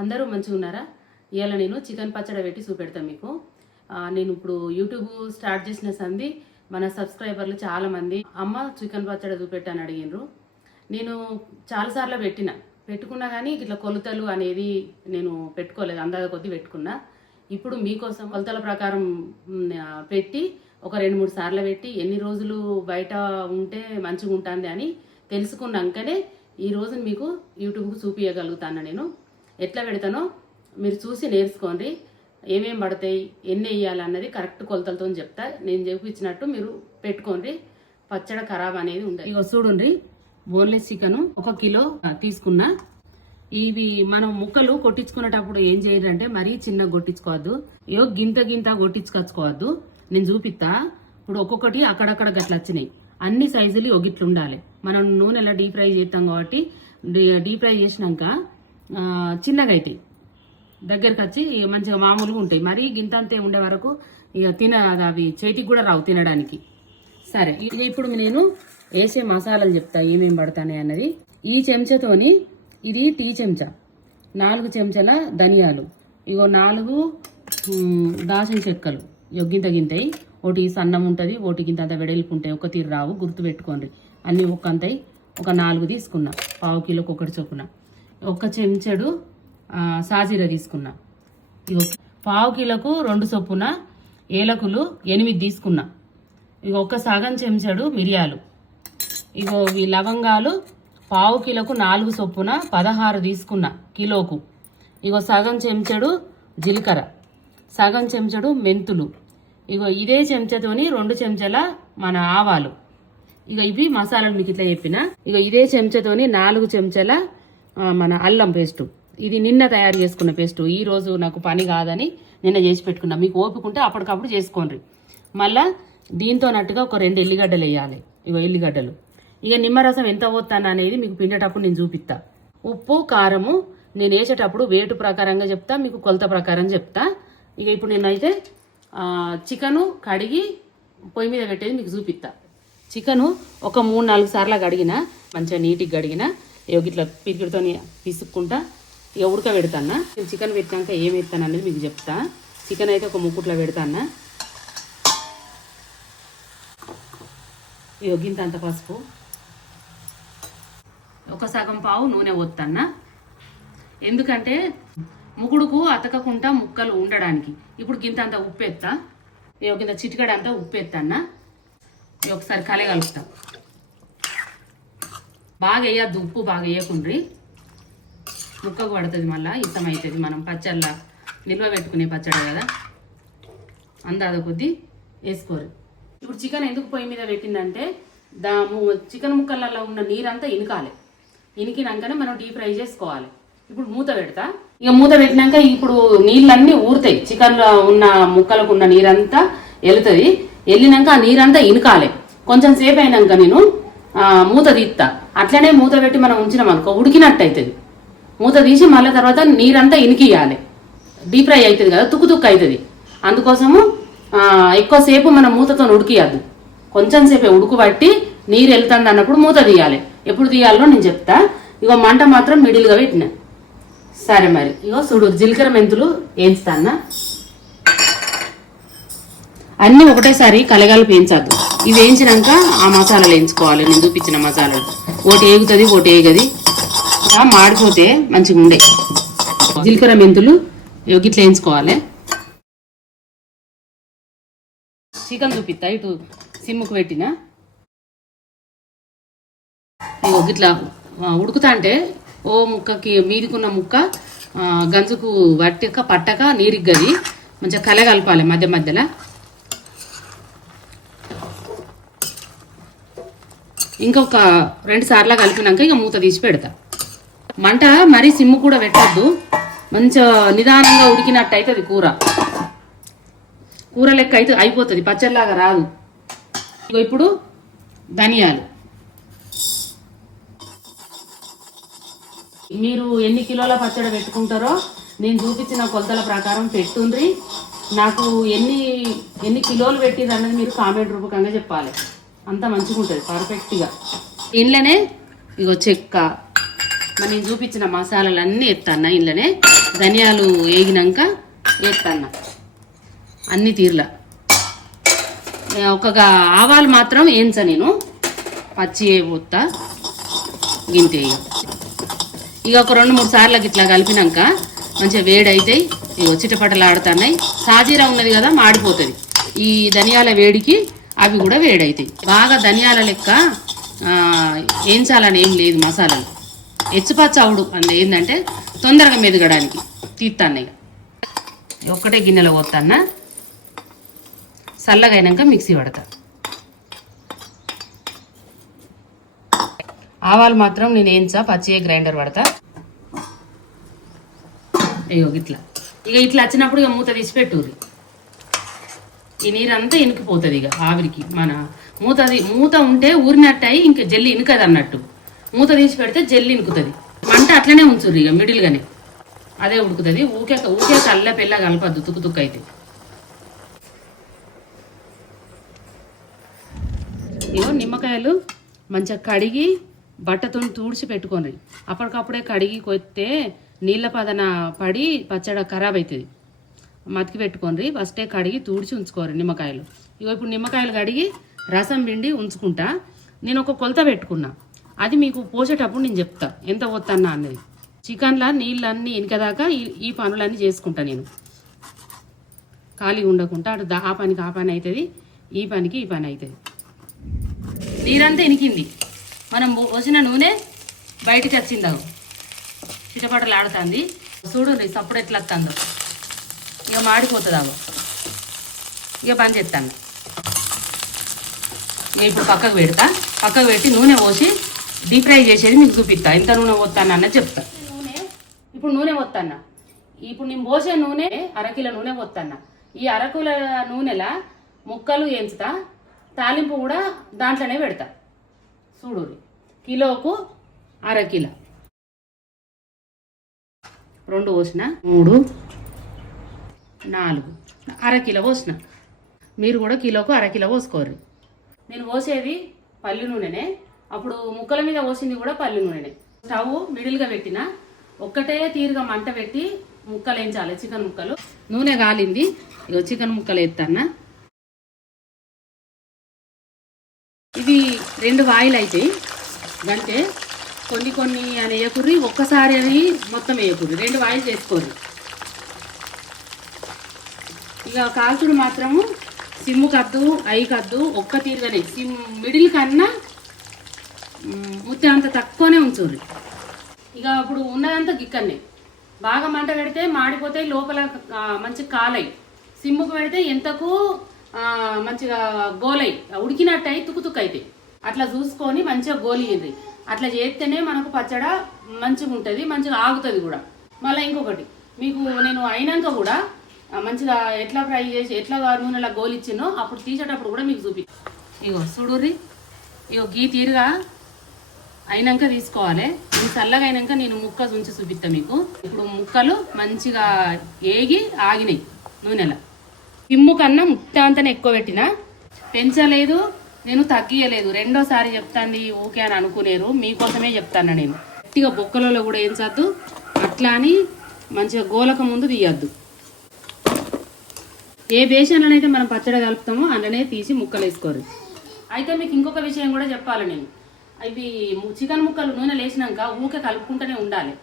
అందరూ మంచిగా ఉన్నారా? ఇవాళ నేను చికెన్ పచ్చడి పెట్టి చూపెడతాను మీకు. నేను ఇప్పుడు యూట్యూబ్ స్టార్ట్ చేసిన సంది మన సబ్స్క్రైబర్లు చాలామంది అమ్మ చికెన్ పచ్చడి చూపెట్టాను అడిగినారు. నేను చాలాసార్లు పెట్టుకున్నా కానీ ఇట్లా కొలతలు అనేది నేను పెట్టుకోలేదు, అందాజ కొద్దీ పెట్టుకున్నా. ఇప్పుడు మీకోసం కొలతల ప్రకారం పెట్టి ఒక 2-3 సార్లు పెట్టి ఎన్ని రోజులు బయట ఉంటే మంచిగా ఉంటుంది అని తెలుసుకున్నాకనే ఈరోజు మీకు యూట్యూబ్కి చూపించగలుగుతాను. నేను ఎట్లా పెడతానో మీరు చూసి నేర్చుకోండి. ఏమేమి పడతాయి, ఎన్ని వేయాలన్నది కరెక్ట్ కొలతలతో చెప్తా. నేను చూపించినట్టు మీరు పెట్టుకోండి, పచ్చడి ఖరాబ్ అనేది ఉండదు. ఇక చూడండి, బోన్లెస్ చికెన్ 1 కిలో తీసుకున్నా. ఇవి మనం ముక్కలు కొట్టించుకునేటప్పుడు ఏం చేయాలంటే మరీ చిన్నగా కొట్టించుకోవద్దు, గింత కొట్టించుకొచ్చుకోవద్దు. నేను చూపిస్తా. ఇప్పుడు ఒక్కొక్కటి అక్కడక్కడ గట్ల వచ్చినాయి. అన్ని సైజులు ఒగిట్లు ఉండాలి. మనం నూనెలా డీప్ ఫ్రై చేస్తాం కాబట్టి డీప్ ఫ్రై చేసినాక చిన్నగా అవుతాయి, దగ్గరకు వచ్చి మంచిగా మామూలుగా ఉంటాయి. మరీ గింతంతే ఉండే వరకు ఇక అవి చేతికి కూడా రావు తినడానికి. సరే, ఇక ఇప్పుడు నేను వేసే మసాలాలు చెప్తా ఏమేమి పడతానే అన్నది. ఈ చెంచాతోని ఇది టీ చెంచా, 4 చెంచాల ధనియాలు, ఇగో 4 దాచిన చెక్కలు గింతయి. ఒకటి సన్నం ఉంటుంది, ఒకటి గింత వెడల్పు ఉంటాయి, ఒక తీరు రావు, గుర్తు పెట్టుకోండి. అన్నీ ఒక్కంతాయి. ఒక 4 తీసుకున్నా, 1/2 కిలోకి 1 చొప్పున. 1 చెంచాడు సాజీర తీసుకున్నా. ఇగో 1/2 కిలోకు 2 చొప్పున ఏలకులు 8 తీసుకున్నా. ఇక 1 సగం చెంచాడు మిరియాలు. ఇగో ఈ లవంగాలు 1/2 కిలోకు 4 చొప్పున 16 తీసుకున్నా కిలోకు. ఇగో సగం చెంచాడు జీలకర్ర, సగం చెంచాడు మెంతులు. ఇగో ఇదే చెంచాతోని 2 చెంచాల మన ఆవాలు. ఇక ఇవి మసాలాలు మీకు ఇట్లా చెప్పిన. ఇక ఇదే చెంచాతోని 4 చెంచాల మన అల్లం పేస్టు. ఇది నిన్న తయారు చేసుకున్న పేస్టు. ఈ రోజు నాకు పని కాదని నిన్న చేసి పెట్టుకున్నా. మీకు ఓపికంటే అప్పటికప్పుడు చేసుకోండి. మళ్ళా దీంతో నట్టుగా ఒక 2 ఎల్లిగడ్డలు వేయాలి. ఇగో ఎల్లిగడ్డలు. ఇక నిమ్మరసం ఎంత పోతాను అనేది మీకు పిండేటప్పుడు నేను చూపిస్తా. ఉప్పు కారము నేను వేసేటప్పుడు వేటు ప్రకారంగా చెప్తా, మీకు కొలత ప్రకారం చెప్తా. ఇక ఇప్పుడు నేనైతే చికెను కడిగి పొయ్యి మీద పెట్టేది మీకు చూపిస్తా. చికెను ఒక 3-4 సార్లు కడిగిన, మంచిగా నీట్గా కడిగిన. ఇట్లా పిరికిడితో పిసుక్కుంటా ఇక ఉడకబెడతాను. నేను చికెన్ పెట్టినాక ఏం వేస్తాను అనేది మీకు చెప్తా. చికెన్ అయితే ఒక ముక్కుట్లో పెడతాను. గింత అంత పసుపు, 1 సగం పావు నూనె పోస్తాను. ఎందుకంటే ముగుడుకు అతకకుండా ముక్కలు ఉండడానికి. ఇప్పుడు గింత అంతా ఉప్పు ఎత్తా, గింత చిటికడ అంతా ఉప్పు ఎత్తాను. ఒకసారి కలగలుపుతా. బాగా వేయద్దు, ఉప్పు బాగా వేయకుండ్రి, ముక్కకు పడుతుంది, మళ్ళీ ఇష్టం అవుతుంది. మనం పచ్చళ్ళ నిల్వ పెట్టుకునే పచ్చడి కదా, అందాద కొద్దీ వేసుకోరు. ఇప్పుడు చికెన్ ఎందుకు పొయ్యి మీద పెట్టిందంటే చికెన్ ముక్కలలో ఉన్న నీరంతా ఇనకాలి. ఇనికినాకనే మనం డీప్ ఫ్రై చేసుకోవాలి. ఇప్పుడు మూత పెడతా. ఇక మూత పెట్టినాక ఇప్పుడు నీళ్ళన్నీ ఊరుతాయి. చికెన్లో ఉన్న ముక్కలకు ఉన్న నీరంతా వెళుతుంది. వెళ్ళినాక ఆ నీరంతా ఇనకాలి. కొంచెం సేపు అయినాక నేను మూత తీస్తా. అట్లనే మూత పెట్టి మనం ఉంచినాం అనుకో ఉడికినట్టు అవుతుంది. మూత తీసి మళ్ళీ తర్వాత నీరంతా ఇనికియాలి. డీప్ ఫ్రై అవుతుంది కదా, తుక్కు అవుతుంది. అందుకోసము ఎక్కువసేపు మనం మూతతో ఉడికియద్దు. కొంచెం సేపే ఉడుకుబట్టి నీరు వెళ్తుంది అన్నప్పుడు మూత తీయాలి. ఎప్పుడు తీయాలో నేను చెప్తా. ఇగో మంట మాత్రం మిడిల్గా పెట్టిన. సరే, మరి ఇగో చూడు, జీలకర్ర మెంతులు వేయించుతాన్న. అన్నీ ఒకటేసారి కలగాలి వేయించద్దు. ఇవి వేయించినాక ఆ మసాలాలు వేయించుకోవాలి. నేను చూపించిన మసాలాలు ఒకటి ఏగుతుంది, ఒకటి ఏగది, మాడిపోతే మంచిగా ఉండే. జీలకర్ర మెంతులు ఇట్లా వేయించుకోవాలి. చికెన్ చూపిస్తా. ఇటు సిమ్ముకు పెట్టిన. ఇట్లా ఉడుకుతా అంటే ఓ ముక్కకి మీదికున్న ముక్క గంజుకు పట్టక నీరిగ్గది మంచిగా కలగలపాలి మధ్య మధ్యలో. ఇంకొక 2 సార్లు కలిపినాక ఇక మూత తీసి పెడతా. మంట మరీ సిమ్ము కూడా పెట్టద్దు, మంచిగా నిదానంగా ఉడికినట్టు అవుతుంది. కూర లెక్క అయితే అయిపోతుంది, పచ్చడిలాగా రాదు. ఇక ఇప్పుడు ధనియాలు. మీరు ఎన్ని కిలోల పచ్చడి పెట్టుకుంటారో నేను చూపించిన కొలతల ప్రకారం పెట్టుండ్రి. నాకు ఎన్ని కిలోలు పెట్టింది అన్నది మీరు కామెంట్ రూపకంగా చెప్పాలి. అంత మంచిగా ఉంటుంది పర్ఫెక్ట్గా. ఇంట్లోనే ఇగో చెక్క, మరి నేను చూపించిన మసాలాలన్నీ ఎత్తాను ఇంట్లోనే. ధనియాలు వేగినాక వేస్తాను అన్ని తీర్లా. ఒక ఆవాలు మాత్రం వేయించ నేను, పచ్చి పోతా గింతే. ఇక ఒక 2-3 సార్లు ఇట్లా కలిపినాక మంచిగా వేడి అవుతాయి. ఇక చిటపటలు ఆడుతున్నాయి. సాజీరా ఉన్నది కదా మాడిపోతుంది. ఈ ధనియాల వేడికి అవి కూడా వేడవుతాయి. బాగా ధనియాల లెక్క వేయించాలని ఏం లేదు మసాలాలు. ఎచ్చుపచ్చ అవుడు అందు ఏంటంటే తొందరగా మెదగడానికి తీస్తాను. ఇక ఒక్కటే గిన్నెలో పోతాన్నా, చల్లగా అయినాక మిక్సీ పడతా. ఆవాలు మాత్రం నేను వేయించా, పచ్చి గ్రైండర్ పడతా. అయ్యో ఇట్లా ఇక ఇట్లా వచ్చినప్పుడు ఇక మూత తీసి పెట్టుర్రి. ఈ నీరంతా ఇనికిపోతుంది ఇక ఆవిరికి. మన మూత ఉంటే ఊరినట్టు అయి ఇంకా జల్లి ఇనుకది అన్నట్టు. మూత తీసి పెడితే జల్లి ఇనుకుతుంది. మంట అట్లనే ఉంచుర్రి ఇక మిడిల్గానే, అదే ఉడుకుతుంది. ఊకే కల్ల పెళ్ళ కలపద్దు, తుక్కు అయితే. ఇగో నిమ్మకాయలు మంచిగా కడిగి బట్టతో తుడిచి పెట్టుకోండి. అప్పటికప్పుడే కడిగి కొత్తే నీళ్ళ పదన పడి పచ్చడి ఖరాబ్ అవుతుంది. మతికి పెట్టుకోండి. ఫస్టే కడిగి తుడిచి ఉంచుకోరు నిమ్మకాయలు. ఇగో ఇప్పుడు నిమ్మకాయలు కడిగి రసం పిండి ఉంచుకుంటా. నేను ఒక కొలత పెట్టుకున్నా, అది మీకు పోసేటప్పుడు నేను చెప్తా ఎంత పోతాన్నా అన్నది. చికెన్లో నీళ్ళన్నీ ఇనకదాకా ఈ పనులన్నీ చేసుకుంటా నేను, ఖాళీగా ఉండకుండా. అటు ఆ పనికి ఆ పని అవుతుంది, ఈ పనికి ఈ పని అవుతుంది. నీరంతా ఇనికింది, మనం పోసిన నూనె బయటికి వచ్చింది. చిటపటలు ఆడుతుంది. చూడండి సప్పుడు ఎట్లా వస్తుందో. ఇక మాడిపోతుంది. ఇక బంద్ చేస్తాను. ఇక ఇప్పుడు పక్కకు పెట్టి నూనె పోసి డీప్ ఫ్రై చేసేది మీకు చూపిస్తా. ఎంత నూనె పోతాను అన్నది చెప్తా. ఇప్పుడు నూనె పోతాన్నా. ఇప్పుడు నేను పోసే నూనె 1 కిలో నూనె పోతాన్నా. ఈ 1 కిలో నూనెల ముక్కలు వేయించుతా, తాలింపు కూడా దాంట్లోనే పెడతా. చూడు, కిలోకు 1/2 కిలో. 2 పోసిన, 3, 4, 1/2 కిలో పోసిన. మీరు కూడా కిలోకు 1/2 కిలో పోసుకోరు. నేను పోసేది పల్లి నూనెనే. అప్పుడు ముక్కల మీద పోసింది కూడా పల్లి నూనెనే. స్టవ్ మిడిల్గా పెట్టిన, ఒక్కటే తీరుగా మంట పెట్టి ముక్కలు వేయించాలి. చికెన్ ముక్కలు నూనె కాలింది. ఇక చికెన్ ముక్కలు వేస్తాన్నా. ఇవి 2 వాయిల్ అవుతాయి. అంటే కొన్ని అని వేయకుర్రి, ఒక్కసారి అని మొత్తం వేయకుర్రి. 2 వాయిల్ చేసుకోరు. ఇక కాల్చుడు మాత్రము సిమ్ము కద్దు, కద్దు, ఒక్క తీరుగానే. మిడిల్ కన్నా ముత్తే అంత తక్కువనే ఉంచుర్రి. ఇక ఇప్పుడు ఉన్నదంతా గిక్కన్నే. బాగా మంట పెడితే మాడిపోతాయి, లోపల మంచి కాలై. సిమ్ముకు పెడితే ఎంతకు మంచిగా గోలై ఉడికినట్టు అయి తుక్కు అయితే. అట్లా చూసుకొని మంచిగా గోలియండి. అట్లా చేస్తేనే మనకు పచ్చడి మంచిగా ఉంటుంది, మంచిగా ఆగుతుంది కూడా. మళ్ళీ ఇంకొకటి మీకు నేను అయినాక కూడా మంచిగా ఎట్లా ఫ్రై చేసి ఎట్లా నూనెలా గోలిచ్చినో అప్పుడు తీసేటప్పుడు కూడా మీకు చూపి. ఇగో చూడుర్రి, ఇగో గీ తీరుగా అయినాక తీసుకోవాలి. ఇది చల్లగా అయినాక నేను ముక్క ఉంచి చూపిస్తా మీకు. ఇప్పుడు ముక్కలు మంచిగా ఏగి ఆగినాయి నూనెలా. కిమ్ము కన్నా ముత్తంతనే ఎక్కువ పెట్టినా, పెంచలేదు నేను, తగ్గియలేదు. రెండోసారి చెప్తాంది ఓకే అని అనుకునేరు. మీకోసమే చెప్తాను నేను. గట్టిగా బొక్కలలో కూడా వేయించద్దు, అట్లా అని మంచిగా గోలక ముందు తీయద్దు. ఏ బేషన్లోనైతే మనం పచ్చడి కలుపుతామో అందులోనే తీసి ముక్కలు వేసుకోరు. అయితే మీకు ఇంకొక విషయం కూడా చెప్పాలి నేను. ఇవి చికెన్ ముక్కలు నూనె వేసినాక ఊకే కలుపుకుంటూనే ఉండాలి.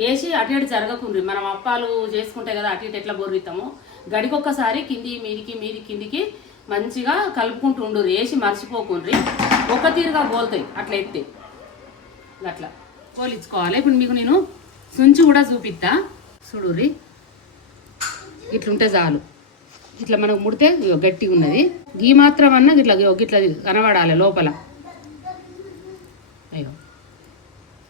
వేసి అటు ఇటు జరగకుండ్రి. మనం అప్పాలు చేసుకుంటే కదా అటు ఇటు ఎట్లా బొర్రితామో, గడికొక్కసారి మీదికి కిందికి మంచిగా కలుపుకుంటూ ఉండు. వేసి మర్చిపోకుండ్రి. ఒక తీరుగా గోలుతాయి అట్లా ఎత్తే. అట్లా గోలించుకోవాలి. ఇప్పుడు మీకు నేను సుంచి కూడా చూపిస్తా. చూడుర్రి, ఇట్లుంటే చాలు. ఇట్లా మనకు ముడితే గట్టిగా ఉన్నది. గీ మాత్రం అన్నా ఇట్లా కనబడాలి లోపల. అయ్యో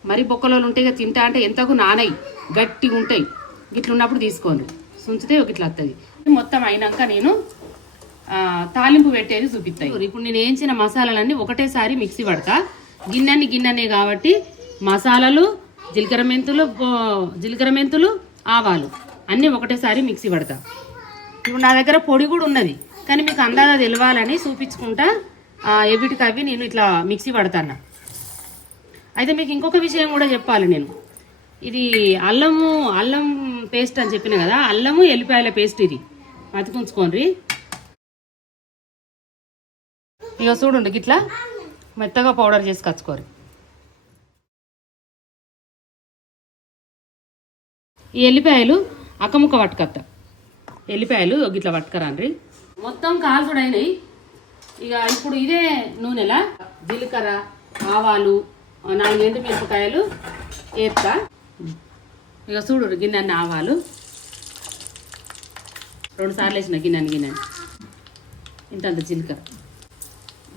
మరి బొక్కలో ఉంటాయి కదా, తింటా అంటే ఎంతకు నానయి గట్టిగా ఉంటాయి. గిట్ల ఉన్నప్పుడు తీసుకోండి. సుంచితే ఇట్లా వస్తుంది. మొత్తం అయినాక నేను తాలింపు పెట్టేది చూపిస్తాయి. ఇప్పుడు నేను వేయించిన మసాలాలన్నీ ఒకటేసారి మిక్సీ పడతా. గిన్నెనే కాబట్టి మసాలాలు, జీలకర్ర మెంతులు, ఆవాలు అన్నీ ఒకటేసారి మిక్సీ పడతా. ఇప్పుడు నా దగ్గర పొడి కూడా ఉన్నది, కానీ మీకు అందాజ తెలవాలని చూపించుకుంటా. ఎవిటికి అవి నేను ఇట్లా మిక్సీ పడతాను. అయితే మీకు ఇంకొక విషయం కూడా చెప్పాలి నేను. ఇది అల్లం పేస్ట్ అని చెప్పిన కదా, అల్లము ఎల్లిపాయల పేస్ట్ ఇది అతికుంచుకోండి. ఇక చూడండి ఇట్లా మెత్తగా పౌడర్ చేసి కచ్చుకోరు. ఈ ఎల్లిపాయలు అక్కముక్క పట్టుకత్త, ఎల్లిపాయలు ఇట్లా పట్టుకరాండ్రి. మొత్తం కాల్చుడైనాయి. ఇక ఇప్పుడు ఇదే నూనెలా జీలకర్ర, ఆవాలు, 4 ఎండుమిరపకాయలు వేస్తా. ఇక చూడు గిన్నెన్ని ఆవాలు 2 సార్లు వేసిన గిన్నెని ఇంతంత జీలకర్ర,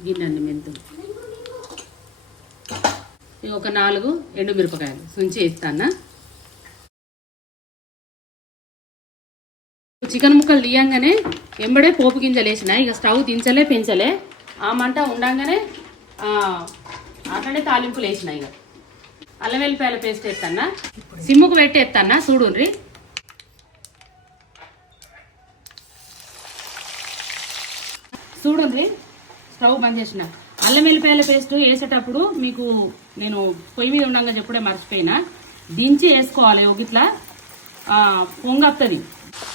గిన్నెన్ని మెంతులు, ఇక ఒక 4 ఎండుమిరపకాయలు సుంచి వేస్తాను. చికెన్ ముక్కలు తీయంగానే ఎంబడే పోపు గింజలు వేసిన. ఇక స్టవ్ దించలే పెంచలే, ఆ మంట ఉండంగానే అట్లనే తాలింపులు వేసిన. ఇక అల్లం వెల్లిపాయల పేస్ట్ వేస్తానా, సిమ్ముకు పెట్టి వేస్తానా. చూడుండ్రి చూడుండ్రి స్టవ్ బంద్ చేసిన. అల్లం వెల్లిపాయల పేస్ట్ వేసేటప్పుడు మీకు నేను పొయ్యి మీద ఉండగా చెప్పుడే మర్చిపోయినా, దించి వేసుకోవాలి. ఒక ఇట్లా పొంగత్తది.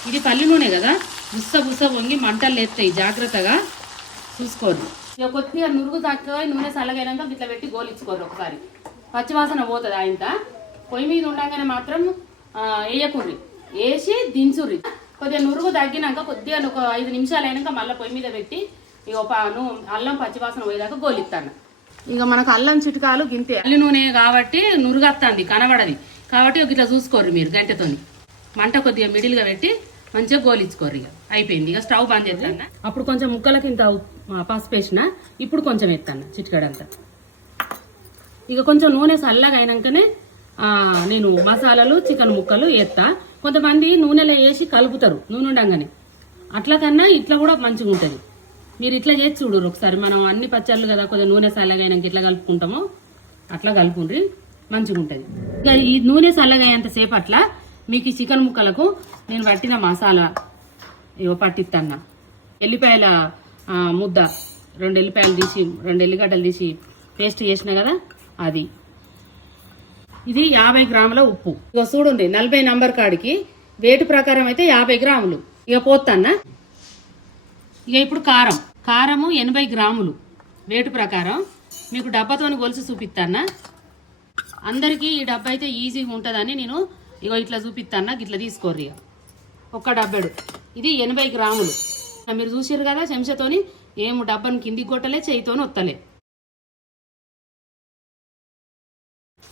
ఇది పల్లి నూనె కదా, బుస్స వంగి మంటలు లేస్తాయి, జాగ్రత్తగా చూసుకోరు. ఇక కొద్దిగా నురుగు తక్కువ నూనె చల్లగైనాక ఇట్లా పెట్టి గోలిచ్చుకోరు. ఒకసారి పచ్చివాసన పోతుంది. ఆయంత పొయ్యి మీద ఉండగానే మాత్రం వేయకుర్రి, వేసి దించుర్రి. కొద్దిగా నురుగు తగ్గినాక కొద్దిగా ఒక 5 నిమిషాలు అయినాక మళ్ళీ పొయ్యి మీద పెట్టి ఇక అల్లం పచ్చివాసన పోయేదాకా గోలిస్తాను. ఇక మనకు అల్లం చిట్కాలు గింతే. పల్లి నూనె కాబట్టి నురుగత్తంది, కనబడది కాబట్టి ఇట్లా చూసుకోర్రి మీరు. గంటతోని మంట కొద్దిగా మిడిల్గా పెట్టి మంచిగా గోలించుకోరు. ఇక అయిపోయింది. ఇక స్టవ్ బంద్ చేస్తాను. అప్పుడు కొంచెం ముక్కలకి ఇంత పసుపు వేసిన, ఇప్పుడు కొంచెం ఎత్తాను చిటికడంతా. ఇక కొంచెం నూనె చల్లగా అయినాకనే నేను మసాలాలు చికెన్ ముక్కలు వేస్తా. కొంతమంది నూనెలో వేసి కలుపుతారు నూనె ఉండగానే, అట్లా కన్నా ఇట్లా కూడా మంచిగా ఉంటుంది. మీరు ఇట్లా చేసి చూడరు ఒకసారి. మనం అన్ని పచ్చళ్ళు కదా, కొద్దిగా నూనె చల్లగా అయినాక ఇట్లా కలుపుకుంటామో అట్లా కలుపుండ్రి, మంచిగా ఉంటుంది. ఇక ఈ నూనె చల్లగా అయ్యేంతసేపు అట్లా మీకు ఈ చికెన్ ముక్కలకు నేను పట్టిన మసాలా ఇవో పట్టిస్తాను. ఎల్లిపాయల ముద్ద 2 ఎల్లిపాయలు తీసి 2 ఎల్లిగడ్డలు తీసి పేస్ట్ చేసిన కదా అది. ఇది 50 గ్రాముల ఉప్పు. ఇక చూడండి 40 నంబర్ కాడికి వేటు ప్రకారం అయితే 50 గ్రాములు. ఇక పోతాన్నా. ఇక ఇప్పుడు కారము 80 గ్రాములు వేటు ప్రకారం. మీకు డబ్బాతోని గొలుసు చూపిస్తానా. అందరికీ ఈ డబ్బా అయితే ఈజీగా ఉంటుందని నేను ఇగో ఇట్లా చూపిస్తానా. ఇట్లా తీసుకోర్రి. ఒక్క డబ్బెడు ఇది 80 గ్రాములు. మీరు చూసారు కదా, చెంచాతోని ఏం డబ్బాను కిందికి కొట్టలే, చేయితోని వత్తలే.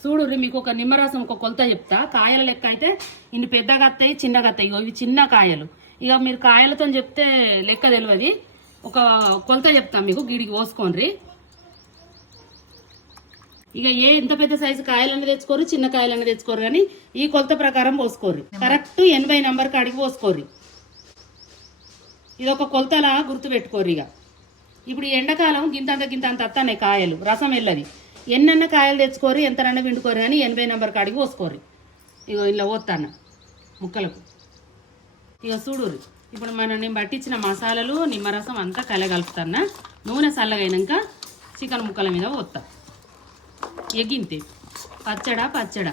చూడుర్రి మీకు ఒక నిమ్మరసం ఒక కొలత చెప్తా. కాయల లెక్క అయితే ఇన్ని పెద్దగా వస్తాయి, చిన్నగా వస్తాయి. ఇవి చిన్న కాయలు. ఇక మీరు కాయలతో చెప్తే లెక్క తెలియదు. ఒక కొలత చెప్తా మీకు, గీడికి పోసుకోండి. ఇక ఎంత పెద్ద సైజు కాయలన్నీ తెచ్చుకోరు, చిన్న కాయలన్నీ తెచ్చుకోరు, కానీ ఈ కొలత ప్రకారం పోసుకోరు. కరెక్ట్ 80 నంబర్ కాడికి పోసుకోరు. ఇది ఒక కొలతలా గుర్తు పెట్టుకోరు. ఇక ఇప్పుడు ఎండాకాలం గింతంత అత్తన్నాయి కాయలు, రసం వెళ్ళది. ఎన్నన్న కాయలు తెచ్చుకోరు, ఎంతనన్నా పిండుకోరు, కానీ 80 నంబర్ కాడికి పోసుకోరు. ఇక ఇలా పోతాను ముక్కలకు. ఇక చూడుర్రి ఇప్పుడు నేను పట్టించిన మసాలాలు నిమ్మరసం అంతా కలగలుపుతాను. నూనె చల్లగైనాక చికెన్ ముక్కల మీద పోతా. ఎగింతే పచ్చడా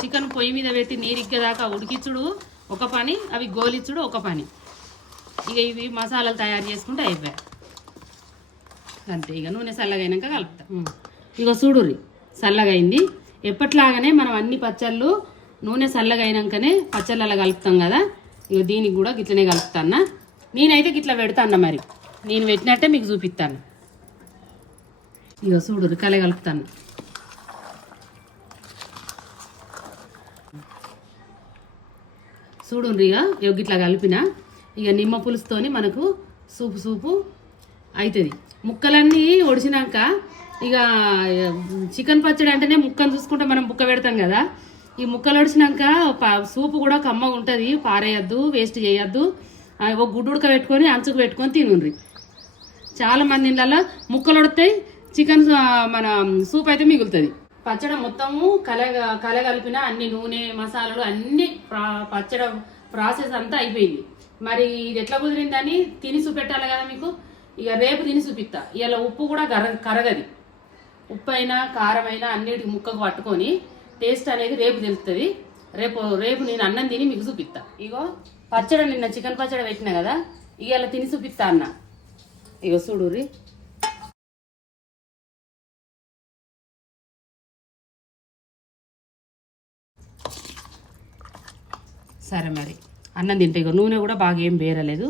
చికెన్ పొయ్యి మీద పెట్టి నీరిగ్గదాకా ఉడికించుడు ఒక పని, అవి గోలిచ్చుడు ఒక పని. ఇక ఇవి మసాలాలు తయారు చేసుకుంటే అయిపోయాయి అంతే. ఇక నూనె చల్లగైనాక కలుపుతా. ఇక చూడుర్రి చల్లగైంది. ఎప్పట్లాగానే మనం అన్ని పచ్చళ్ళు నూనె చల్లగైనాకనే పచ్చళ్ళలా కలుపుతాం కదా. ఇక దీనికి కూడా గిట్లనే కలుపుతాను. నేనైతే గిట్లా పెడతాను. మరి నేను పెట్టినట్టే మీకు చూపిస్తాను. ఇక చూడుర్రి కలుపుతాను. చూడుండ్రి ఇక ఇట్లా కలిపిన ఇక నిమ్మ పులుసుతోని మనకు సూపు అవుతుంది. ముక్కలన్నీ ఒడిచినాక ఇక చికెన్ పచ్చడి అంటేనే ముక్కను చూసుకుంటే మనం ముక్క పెడతాం కదా. ఈ ముక్కలు ఒడిచినాక సూపు కూడా కమ్మగా ఉంటుంది. పారేయద్దు, వేస్ట్ చేయొద్దు. ఒక గుడ్డు ఉడక పెట్టుకొని అంచుకు పెట్టుకొని తినుండ్రి. చాలా మంది ఇళ్ళల్లో ముక్కలు ఉడతాయి, చికెన్ మన సూప్ అయితే మిగులుతుంది. పచ్చడి మొత్తము కలగలిపిన అన్ని నూనె మసాలాలు అన్ని పచ్చడి ప్రాసెస్ అంతా అయిపోయింది. మరి ఇది ఎట్లా కుదిరిందని తిని చూపెట్టాలి కదా మీకు. ఇక రేపు తిని చూపిస్తా. ఇలా ఉప్పు కూడా కరగది. ఉప్పు అయినా కారం అయినా అన్నిటికి ముక్కకు పట్టుకొని టేస్ట్ అనేది రేపు తెలుస్తుంది. రేపు నేను అన్నం తిని మీకు చూపిస్తా. ఇగో పచ్చడి నిన్న చికెన్ పచ్చడి పెట్టినా కదా, ఇవాళ తిని చూపిస్తా అన్న. ఇగో చూడుర్రి. సరే మరి అన్నం తింటే ఇక నూనె కూడా బాగా ఏం బేరలేదు,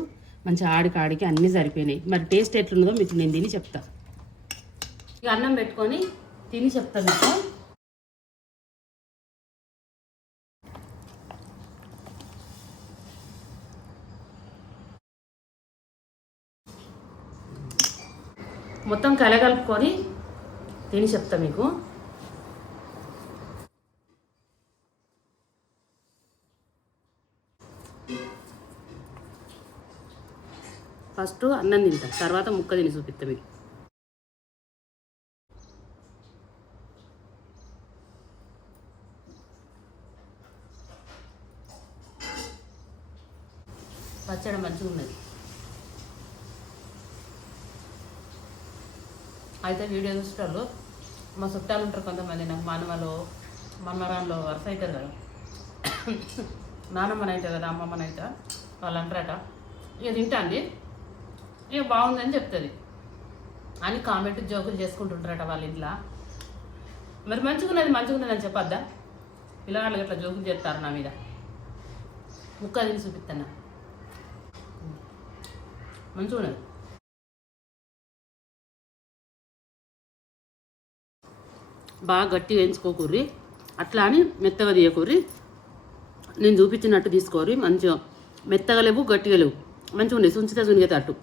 మంచి ఆడికి అన్నీ సరిపోయినాయి. మరి టేస్ట్ ఎట్లున్నదో మీకు నేను తిని చెప్తా. ఇక అన్నం పెట్టుకొని తిని చెప్తా మీకు. మొత్తం కలగలుపుకొని తిని చెప్తా మీకు. ఫస్ట్ అన్నం తింటా, తర్వాత ముక్క తిని చూపిస్తా మీకు. పచ్చడి మంచిగా ఉన్నది. అయితే వీడియో చూసేటోళ్ళు మా చుట్టాలు ఉంటారు కొంతమంది, నాకు మనమరాన్లో వరుస అవుతుంది కదా, నానమ్మనైతే కదా అమ్మమ్మనైతే వాళ్ళు అంటారట, ఇక తింటాంది ఇక బాగుందని చెప్తుంది అని కామెంట్ జోకులు చేసుకుంటుంటారట వాళ్ళ ఇంట్లో. మరి మంచిగా ఉన్నది అని చెప్పొద్దా? పిల్లగాళ్ళు ఇట్లా జోకులు చేస్తారు నా మీద. ముక్క తిని చూపిస్తాను. మంచిగా ఉన్నది. బాగా గట్టిగా వేయించుకోకూర్రి, అట్లా అని మెత్తగా తీయకూర్రి. నేను చూపించినట్టు తీసుకోరి. మంచిగా మెత్తగా లేవు, గట్టిగా లేవు, మంచిగా ఉండే సుంచితే సునిగేటట్టు.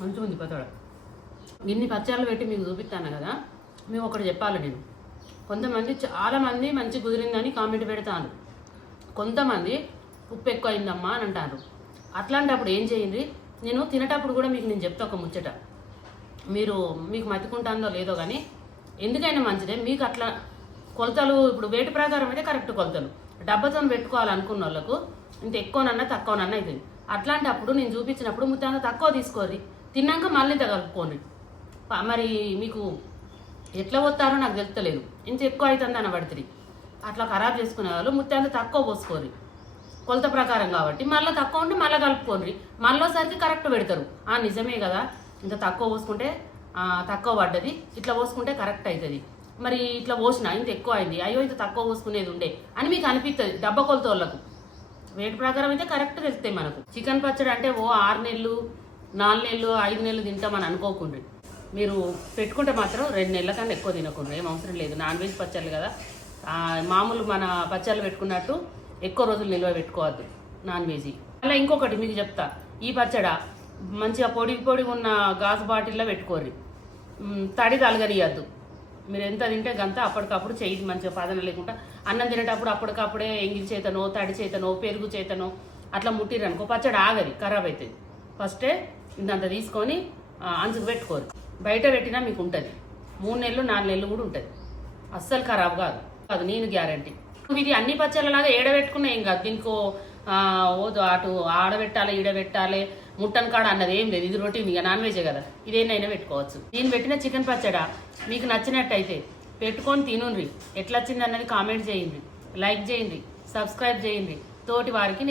మంచిగా ఉంది పచ్చడి. ఇన్ని పచ్చళ్ళు పెట్టి మీకు చూపిస్తాను కదా, మేము ఒకటి చెప్పాలి. నేను కొంతమంది చాలామంది మంచి కుదిరిందని కామెంట్ పెడతాను, కొంతమంది ఉప్పు ఎక్కువ అయిందమ్మా అని అంటారు. అట్లాంటప్పుడు ఏం చేయండి, నేను తినేటప్పుడు కూడా మీకు నేను చెప్తా ఒక ముచ్చట. మీకు మతికుంటుందో లేదో కానీ ఎందుకైనా మంచిదే. మీకు అట్లా కొలతలు ఇప్పుడు వేటి ప్రకారం అయితే కరెక్ట్ కొలతలు డబ్బతో పెట్టుకోవాలనుకున్న వాళ్ళకు ఇంత ఎక్కువనన్నా తక్కువనన్నా అవుతుంది. అట్లాంటప్పుడు నేను చూపించినప్పుడు ముత్తంగా తక్కువ తీసుకోరి, తిన్నాక మళ్ళీ ఇంత కలుపుకోండి. మరి మీకు ఎట్లా పోతారో నాకు తెలుస్తలేదు, ఇంత ఎక్కువ అవుతుంది అనబడుతుంది. అట్లా ఖరాబ్ చేసుకునే వాళ్ళు ముత్తంగా తక్కువ పోసుకోరి కొలత ప్రకారం. కాబట్టి మళ్ళీ తక్కువ ఉంటే మళ్ళీ కలుపుకోండి, మళ్ళీసరికి కరెక్ట్ పెడతారు. నిజమే కదా, ఇంత తక్కువ పోసుకుంటే తక్కువ పడ్డది, ఇట్లా పోసుకుంటే కరెక్ట్ అవుతుంది. మరి ఇట్లా పోసిన ఇంత ఎక్కువ అయింది, అయ్యో ఇంత తక్కువ పోసుకునేది ఉండే అని మీకు అనిపిస్తుంది. డబ్బా కొలత వాళ్ళకు వేటి ప్రకారం అయితే కరెక్ట్ తెలుస్తాయి మనకు. చికెన్ పచ్చడి అంటే 6 నెలలు 4 నెలలు 5 నెలలు తింటామని అనుకోకుండా మీరు పెట్టుకుంటే మాత్రం 2 నెలల కన్నా ఎక్కువ తినకుండా ఏం అవసరం లేదు. నాన్ వెజ్ పచ్చళ్ళు కదా, మామూలు మన పచ్చళ్ళు పెట్టుకున్నట్టు ఎక్కువ రోజులు నిల్వ పెట్టుకోవద్దు నాన్ వెజ్. అలా ఇంకొకటి మీకు చెప్తా, ఈ పచ్చడ మంచిగా పొడి ఉన్న గాజు బాటిల్లో పెట్టుకోర్రి, తడి తలగనియద్దు. మీరు ఎంత తింటే గంత అప్పటికప్పుడు చేయి మంచిగా పదన లేకుండా అన్నం తినేటప్పుడు అప్పటికప్పుడే ఎంగిలి చేతనో తడి చేతనో పెరుగు చేతనో అట్లా ముట్టిరనుకో పచ్చడి ఆగది, ఖరాబ్ అవుతుంది. ఫస్టే ఇంతంత తీసుకొని అంచుకు పెట్టుకోరు, బయట పెట్టినా మీకు ఉంటుంది 3 నెలలు 4 నెలలు కూడా ఉంటుంది, అస్సలు ఖరాబ్ కాదు. నేను గ్యారంటీ. ఇది అన్ని పచ్చళ్ళలాగా ఏడబెట్టుకున్నా ఏం కాదు. దీనికో అటు ఆడబెట్టాలి ఈడబెట్టాలి ముట్టన్ కాడ అన్నది ఏం లేదు. ఇది రొటీన్, ఇక నాన్ వెజే కదా, ఇదేనైనా పెట్టుకోవచ్చు. నేను పెట్టిన చికెన్ పచ్చడా మీకు నచ్చినట్టయితే పెట్టుకొని తినుండ్రి. ఎట్లా వచ్చింది అన్నది కామెంట్ చేయండి, లైక్ చేయండి, సబ్స్క్రైబ్ చేయండి, తోటి వారికి